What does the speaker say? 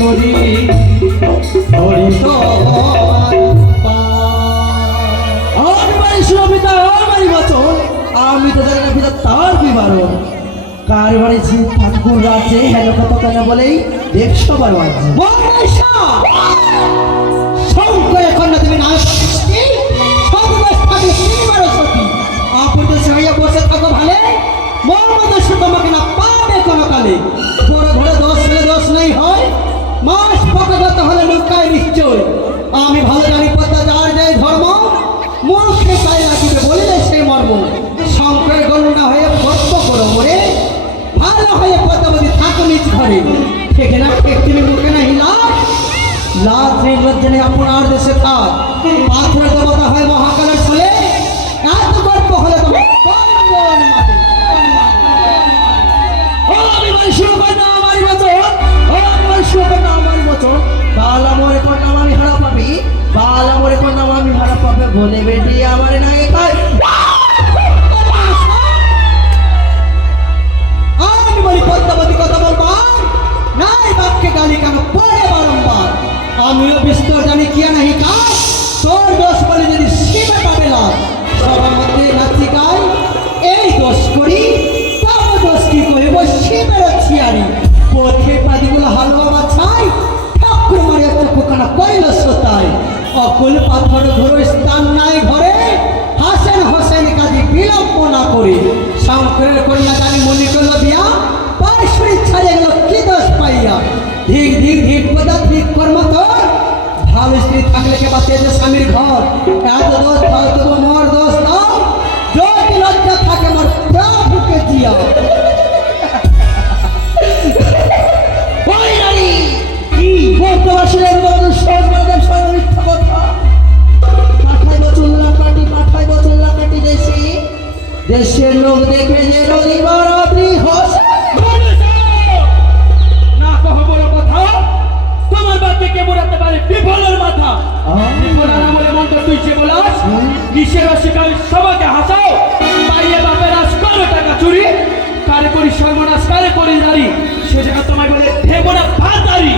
করি হরি পিতা আর বাড়ি বাচন। আমি তো জানি না তার বাড়ি ঠাকুর রাজ্যে হেন কথা বলেই? দেব সবার বাড়ি শঙ্কর, এখন না তুমি নাচ হয়ে পদ্মাবতী থাকো নিজ ঘরে। ঠেকে না তুমি মুখে না হিলা লাজ নির্লজ্জনে আপনার দেশে থাক। পাথর দেবতা হয় মহাকালের ফলে এত গল্প হলে তুমি শুরু করে না আমার মতো। আমার মতো। তাহলে আমার এখন আমি সকল পাথর ঘোর স্থান নাই ঘরে। হাসেন হোসেন কাজী বিলম্ব না করে। শঙ্করের কন্যা জানি মনি করল দিয়া পারশ্বরী ছাড়ে গেল, কি দোষ পাইয়া? ধীর ধীর ধীর পদা ধীর কর্ম তোর ভাব স্ত্রী থাকলে কে বা স্বামীর ঘর? এত দোষ তবু মোর দোষ দাও দেশের লোক দেখবে যে নদী বড় বৃহস্পতি থেকে মোড়াতে পারে? বিফলের মাথা। বিফলার আমলে মন্ত্র তুই যে বলাস। নিশের অস্বীকার? সবাকে হাসাও। পাইয়ে বাপে রাজ করো টাকা চুরি। কারে করি সর্বনাশ কারে করি জারি? সে জায়গা তোমায় বলে ঠেবো না ভাতারি।